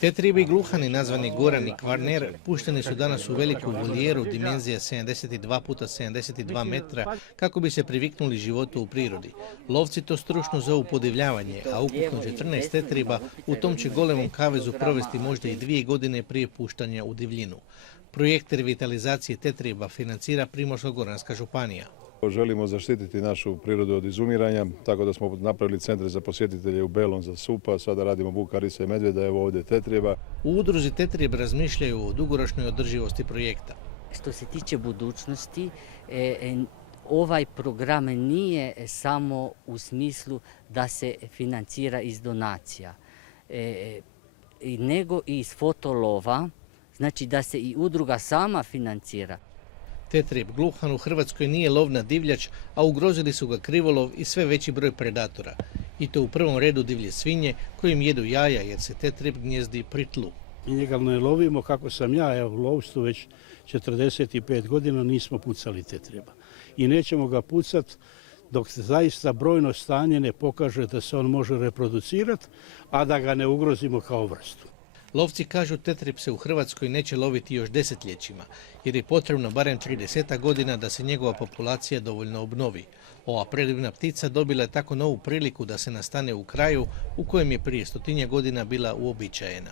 Tetribi gluhani nazvani Goran i Kvarner pušteni su danas u veliku voljeru dimenzije 72 puta 72 metra kako bi se priviknuli životu u prirodi. Lovci to stručno zovu podivljavanje, a ukupno 14 tetriba u tom će golemom kavezu provesti možda i 2 godine prije puštanja u divljinu. Projekt revitalizacije tetriba financira Primorsko-goranska županija. Želimo zaštititi našu prirodu od izumiranja, tako da smo napravili centre za posjetitelje u Belom za Supa, sada radimo vuka, risa i medvjeda, evo ovdje tetriba. U udruzi Tetrib razmišljaju o dugoročnoj održivosti projekta. Što se tiče budućnosti, ovaj program nije samo u smislu da se financira iz donacija, nego i iz fotolova, znači da se i udruga sama financira. Tetrib gluhan u Hrvatskoj nije lovna divljač, a ugrozili su ga krivolov i sve veći broj predatora. I to u prvom redu divlje svinje kojim jedu jaja jer se tetrib gnjezdi pri tlu. Ilegalno je lovimo, kako sam ja u lovstvu već 45 godina, nismo pucali tetriba. I nećemo ga pucati dok zaista brojno stanje ne pokaže da se on može reproducirati, a da ga ne ugrozimo kao vrstu. Lovci kažu tetrib se u Hrvatskoj neće loviti još desetljećima, jer je potrebno barem 30 godina da se njegova populacija dovoljno obnovi. Ova predivna ptica dobila je tako novu priliku da se nastane u kraju u kojem je prije 100 godina bila uobičajena.